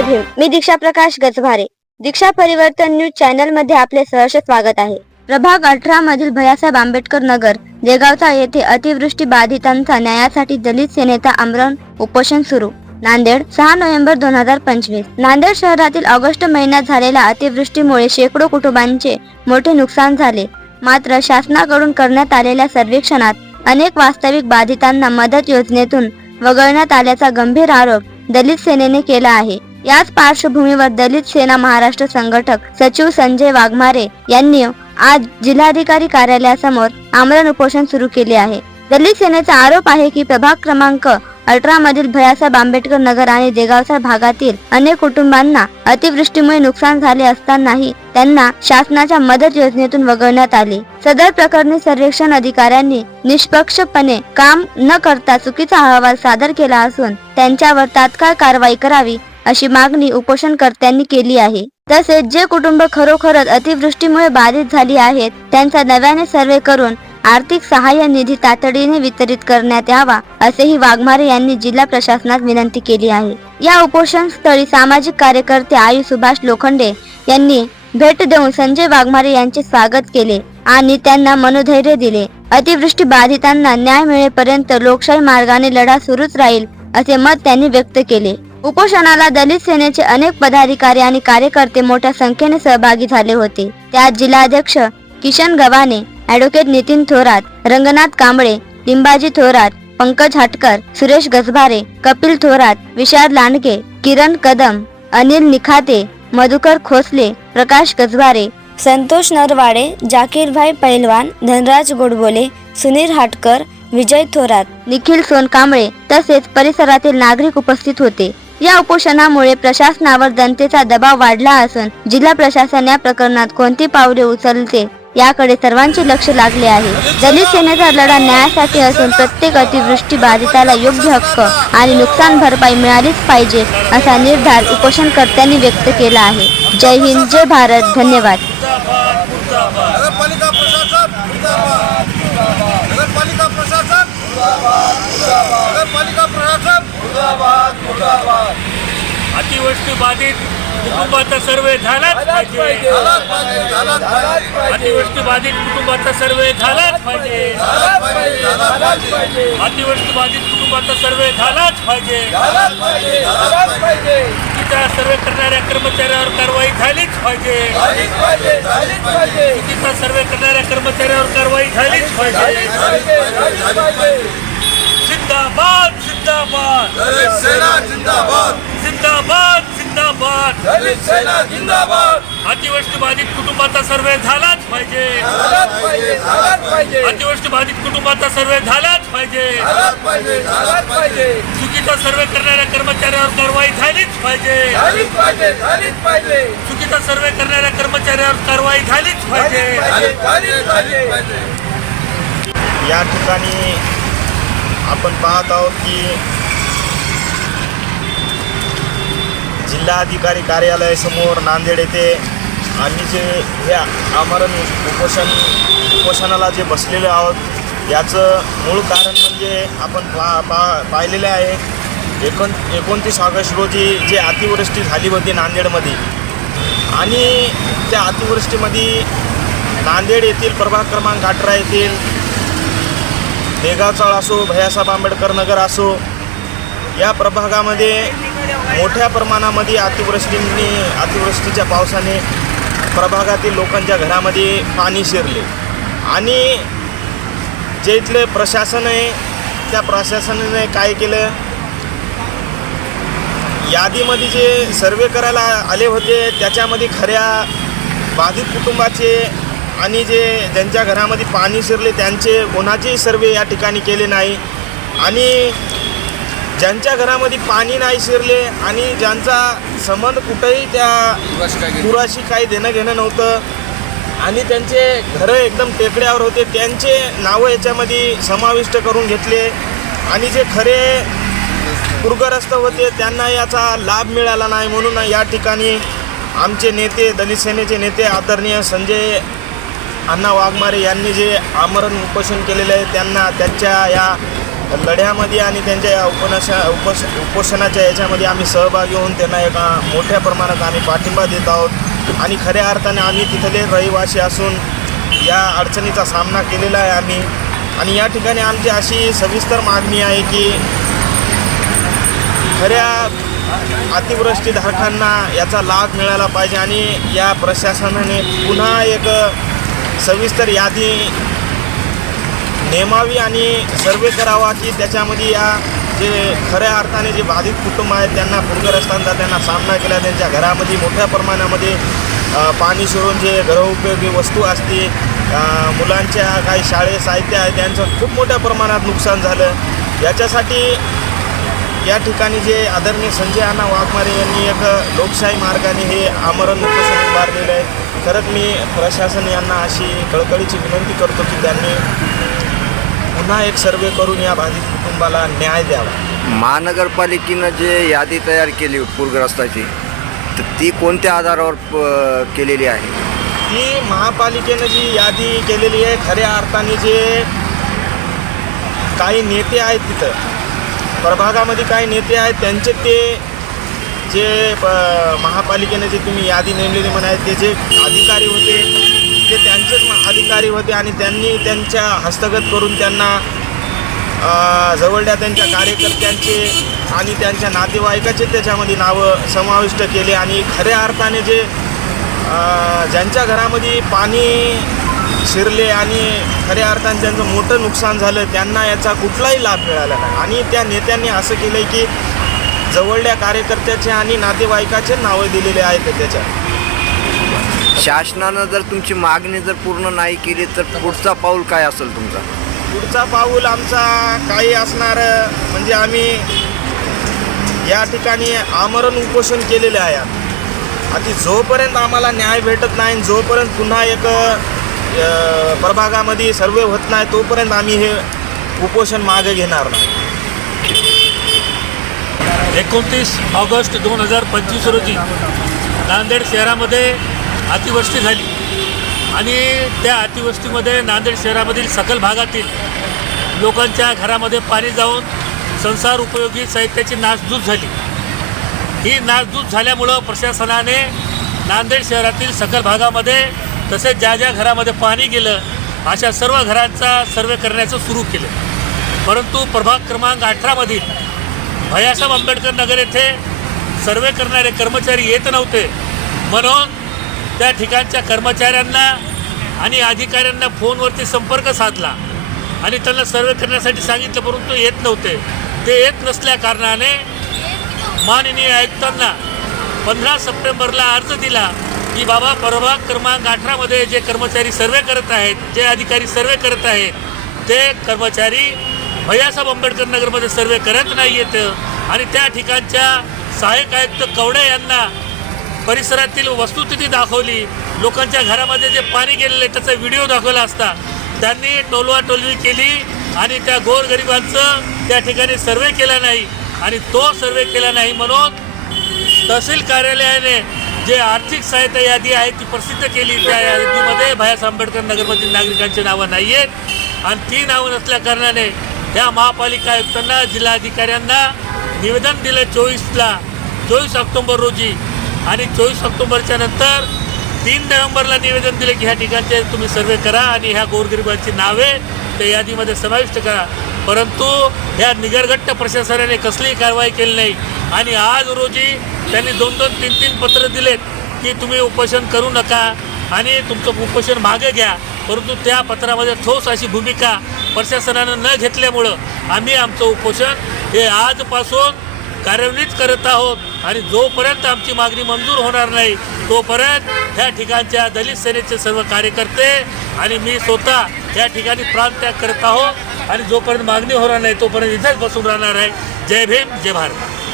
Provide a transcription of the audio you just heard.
जय भीम मी दीक्षा प्रकाश गजभारे. दीक्षा परिवर्तन न्यूज चॅनलमध्ये आपले सहर्ष स्वागत आहे. प्रभाग अठरा मधील भयासाहेब आंबेडकर नगर देगावचा येथे अतिवृष्टी बाधितांचा न्यायासाठी दलित सेनेचा आमरण उपोषण सुरू. नांदेड सहा नोव्हेंबर दोन हजार पंचवीस. नांदेड शहरातील ऑगस्ट महिन्यात झालेल्या अतिवृष्टीमुळे शेकडो कुटुंबांचे मोठे नुकसान झाले. मात्र शासनाकडून करण्यात आलेल्या सर्वेक्षणात अनेक वास्तविक बाधितांना मदत योजनेतून वगळण्यात आल्याचा गंभीर आरोप दलित सेनेने केला आहे. याच पार्श्वभूमीवर दलित सेना महाराष्ट्र संघटक सचिव संजय वाघमारे यांनी आज जिल्हाधिकारी कार्यालयासमोर आमरण उपोषण सुरू केले आहे. दलित सेनेचा आरोप आहे की प्रभाग क्रमांक अठरा मधील भयासाहेब आंबेडकर नगर आणि देगावसर भागातील अनेक कुटुंबांना अतिवृष्टीमुळे नुकसान झाले असतानाही त्यांना शासनाच्या मदत योजनेतून वगळण्यात आले. सदर प्रकरणी सर्वेक्षण अधिकाऱ्यांनी निष्पक्षपणे काम न करता चुकीचा अहवाल सादर केला असून त्यांच्यावर तात्काळ कारवाई करावी अशी मागणी उपोषणकर्त्यांनी केली आहे. तसेच जे कुटुंब खरोखरच अतिवृष्टीमुळे बाधित झाली आहेत त्यांचा नव्याने सर्वे करून आर्थिक सहाय्य निधी तातडीने वितरित करण्यात यावा असेही वाघमारे यांनी जिल्हा प्रशासनात विनंती केली आहे. या उपोषण स्थळी सामाजिक कार्यकर्ते आयु सुभाष लोखंडे यांनी भेट देऊन संजय वाघमारे यांचे स्वागत केले आणि त्यांना मनोधैर्य दिले. अतिवृष्टी बाधितांना न्याय मिळेपर्यंत लोकशाही मार्गाने लढा सुरूच राहील असे मत त्यांनी व्यक्त केले. उपोषणाला दलित सेनेचे अनेक पदाधिकारी आणि कार्यकर्ते मोठ्या संख्येने सहभागी झाले होते. त्यात जिल्हाध्यक्ष किशन गव्हाणे ऍडव्होकेट नितीन थोरात रंगनाथ कांबळे लिंबाजी थोरात पंकज हटकर सुरेश गजभारे कपिल थोरात विशाल लांडगे किरण कदम अनिल निखाते मधुकर खोसले प्रकाश गजभारे संतोष नरवाडे जाकीरभाई पैलवान धनराज गोडबोले सुनील हाटकर विजय थोरात निखिल सोनकांबळे तसेच परिसरातील नागरिक उपस्थित होते. या उपोषणामुळे प्रशासनावर जनतेचा दबाव वाढला असून जिल्हा प्रशासन या प्रकरणात कोणती पावले उचलते याकडे सर्वांचे लक्ष लागले आहे. दलित सेनेचा लढा न्यायासाठी असून प्रत्येक अतिवृष्टी बाधिताला योग्य हक्क आणि नुकसान भरपाई मिळालीच पाहिजे असा निर्धार उपोषणकर्त्यांनी व्यक्त केला आहे. जय हिंद जय भारत धन्यवाद नगरपालिका प्रशासन नगरपालिका प्रशासन नगरपालिका प्रशासन अतिवृष्टी बाधित. कुटुंबाचा सर्वे झालाच पाहिजे. अतिवृष्टी बाधित कुटुंबाचा सर्वे झालाच पाहिजे. अतिवृष्टी बाधित कुटुंबाचा सर्वे झालाच पाहिजे. चुकीचा सर्वे करणाऱ्या कर्मचाऱ्यावर कारवाई झालीच पाहिजे. चुकीचा सर्वे करणाऱ्या कर्मचाऱ्यावर कारवाई झालीच पाहिजे. जिंदाबाद जिंदाबाद. दलित सेना जिंदाबाद. जिंदाबाद जिंदाबाद. दलित सेना जिंदाबाद. अतिवृष्टी बाधित कुटुंबाचा सर्वे झालाच पाहिजे. झालाच पाहिजे झालाच पाहिजे. अतिवृष्टी बाधित कुटुंबाचा सर्वे झालाच पाहिजे. झालाच पाहिजे झालाच पाहिजे. चुकीचा सर्वे करणाऱ्या कर्मचाऱ्यावर कारवाई झालीच पाहिजे. झालीच पाहिजे झालीच पाहिजे. चुकीचा सर्वे करणाऱ्या कर्मचाऱ्यावर कारवाई झालीच पाहिजे. झालीच झालीच पाहिजे. या ठिकाणी आपण पाहत आहोत की जिल्हाधिकारी कार्यालयासमोर नांदेड येथे आम्ही जे हे आमरण उपोषण उपोषणाला जे बसलेलो आहोत याचं मूळ कारण म्हणजे आपण पा पा पाहिलेले आहे एकोण एकोणतीस ऑगस्ट रोजी जे अतिवृष्टी झाली होती नांदेडमध्ये. आणि त्या अतिवृष्टीमध्ये नांदेड येथील प्रभाग क्रमांक अठरा येथील देगावचाळ असो भैयासाहेब आंबेडकर नगर असो या प्रभागामध्ये मोठ्या प्रमाणामध्ये अतिवृष्टीने अतिवृष्टीच्या पावसाने प्रभागातील लोकांच्या घरामध्ये पाणी शिरले. आणि जे इथले प्रशासन आहे त्या प्रशासनाने काय केलं? यादीमध्ये जे सर्वे करायला आले होते त्याच्यामध्ये खऱ्या बाधित कुटुंबाचे आणि जे ज्यांच्या घरामध्ये पाणी शिरले त्यांचे कोणाचेही सर्वे या ठिकाणी केले नाही. आणि ज्यांच्या घरामध्ये पाणी नाही शिरले आणि ज्यांचा संबंध कुठंही त्या पुराशी काही देणं घेणं नव्हतं आणि त्यांचे घरं एकदम टेकड्यावर होते त्यांचे नावं याच्यामध्ये समाविष्ट करून घेतले. आणि जे खरे पूरग्रस्त होते त्यांना याचा लाभ मिळाला नाही म्हणून या ठिकाणी आमचे नेते दलित सेनेचे नेते आदरणीय संजय अण्णा वाघमारे यांनी जे आमरण उपोषण केलेलं आहे त्यांना त्यांच्या या लढ्यामध्ये आणि त्यांच्या या उपनाशा उपोष उपोषणाच्या याच्यामध्ये आम्ही सहभागी होऊन त्यांना एका मोठ्या प्रमाणात आम्ही पाठिंबा देत आहोत. आणि खऱ्या अर्थाने आम्ही तिथले रहिवासी असून या अडचणीचा सामना केलेला आहे आम्ही. आणि या ठिकाणी आमची अशी सविस्तर मागणी आहे की खऱ्या अतिवृष्टीधारकांना याचा लाभ मिळाला पाहिजे आणि या प्रशासनाने पुन्हा एक सविस्तर यादी नेमावी आणि सर्वे करावा की त्याच्यामध्ये या जे खऱ्या अर्थाने जे बाधित कुटुंब आहेत त्यांना पूरग्रस्तांचा त्यांना सामना केला त्यांच्या घरामध्ये मोठ्या प्रमाणामध्ये पाणी शिरून जे घरोपयोगी वस्तू असते मुलांच्या काही शाळे साहित्य आहे त्यांचं खूप मोठ्या प्रमाणात नुकसान झालं. याच्यासाठी या ठिकाणी जे आदरणीय संजय अण्णा वाघमारे यांनी एक लोकशाही मार्गाने हे आमरण उपोषण उभारलेलं आहे खरंच मी प्रशासन यांना अशी कळकळीची विनंती करतो की त्यांनी पुन्हा एक सर्वे करून या बाधित कुटुंबाला न्याय द्यावा. महानगरपालिकेनं जे यादी तयार केली पूरग्रस्ताची तर ती कोणत्या आधारावर प- केलेली आहे? ती महापालिकेनं जी यादी केलेली आहे खऱ्या अर्थाने जे काही नेते आहेत तिथं प्रभागामध्ये काही नेते आहेत त्यांचे ते जे प- महापालिकेने जे तुम्ही यादी नेमलेली म्हणाय ते जे अधिकारी होते ते त्यांचेच अधिकारी होते आणि त्यांनी त्यांच्या हस्तगत करून त्यांना जवळल्या जवळच्या त्यांच्या कार्यकर्त्यांचे आणि त्यांच्या नातेवाईकाचे त्याच्यामध्ये नावं समाविष्ट केले आणि खऱ्या अर्थाने जे ज्यांच्या घरामध्ये पाणी शिरले आणि खऱ्या अर्थाने त्यांचं मोठं नुकसान झालं त्यांना याचा कुठलाही लाभ मिळाला नाही. आणि त्या नेत्यांनी असं केलं आहे की जवळल्या कार्यकर्त्याचे आणि नातेवाईकाचे नावं दिलेले आहेत त्याच्यात शासनानं जर तुमची मागणी जर पूर्ण नाही केली तर पुढचा पाऊल काय असेल तुमचा? पुढचा पाऊल आमचा काही असणार म्हणजे आम्ही या ठिकाणी आमरण उपोषण केलेले आहे. आधी जोपर्यंत आम्हाला न्याय भेटत नाही जोपर्यंत पुन्हा एक प्रभागामध्ये सर्वे होत नाही तोपर्यंत आम्ही हे उपोषण मागे घेणार नाही. एकोणतीस ऑगस्ट दोन हजार पंचवीस रोजी नांदेड शहरामध्ये अतिवृष्टी झाली. आणि त्या अतिवृष्टीमध्ये नांदेड शहरामधील सकल भागातील लोकांच्या घरामध्ये पाणी जाऊन संसार उपयोगी साहित्याची नासधूस झाली. ही नासधूस झाल्यामुळं प्रशासनाने नांदेड शहरातील सकल भागामध्ये तसेच ज्या ज्या घरामध्ये पाणी गेलं अशा सर्व घरांचा सर्वे करण्याचं सुरू केलं. परंतु प्रभाग क्रमांक अठरामधील भयासाहेब आंबेडकर नगर येथे सर्वे करणारे कर्मचारी येत नव्हते. म्हणून त्या ठिकाणच्या कर्मचाऱ्यांना आणि अधिकाऱ्यांना फोनवरती संपर्क साधला आणि त्यांना सर्वे करण्यासाठी सांगितलं परंतु येत नव्हते. ते येत नसल्या कारणाने माननीय आयुक्तांना पंधरा सप्टेंबरला अर्ज दिला की बाबा प्रभाग क्रमांक अठरामध्ये जे कर्मचारी सर्वे करत आहेत जे अधिकारी सर्वे करत आहेत ते कर्मचारी भैयासाहेब आंबेडकर नगरमध्ये सर्वे करत नाही येत. आणि त्या ठिकाणच्या सहाय्यक आयुक्त कवडे यांना परिसरातील वस्तुस्थिती दाखवली. लोकांच्या घरामध्ये जे पाणी गेलेलं आहे त्याचा व्हिडिओ दाखवला असता. त्यांनी टोलवाटोलवी केली आणि त्या गोरगरिबांचं त्या ठिकाणी सर्वे केला नाही. आणि तो सर्वे केला नाही म्हणून तहसील कार्यालयाने जे आर्थिक सहायता यादी आहे ती प्रसिद्ध केली. त्या यादीमध्ये भयास आंबेडकर नगरमधील नागरिकांची नावं नाही आहेत आणि ती नावं नसल्या कारणाने या महापालिका आयुक्तांना जिल्हाधिकाऱ्यांना निवेदन दिलं चोवीसला. चोवीस ऑक्टोंबर रोजी. आणि चोवीस ऑक्टोंबरच्या नंतर तीन नोव्हेंबरला निवेदन दिले की ह्या ठिकाणचे तुम्ही सर्वे करा आणि ह्या गोरगरिबांची नावे त्या यादीमध्ये समाविष्ट करा. परंतु ह्या निगरघट्ट प्रशासनाने कसलीही कारवाई केली नाही. आणि आज रोजी त्यांनी दोन दोन तीन तीन पत्र दिलेत की तुम्ही उपोषण करू नका. आणि तुमचं उपोषण मागे घ्या परंतु त्या पत्रामध्ये ठोस अशी भूमिका प्रशासनानं न घेतल्यामुळं आम्ही आमचं उपोषण हे आजपासून कार्यान्वित करत आहोत आणि जोपर्यंत आमची मागणी मंजूर होणार नाही तोपर्यंत ह्या ठिकाणच्या दलित सेनेचे सर्व कार्यकर्ते आणि मी स्वतः या ठिकाणी प्राणत्याग करत आहोत आणि जोपर्यंत मागणी होणार नाही तोपर्यंत इथेच बसून राहणार आहे. जय भीम जय भारत.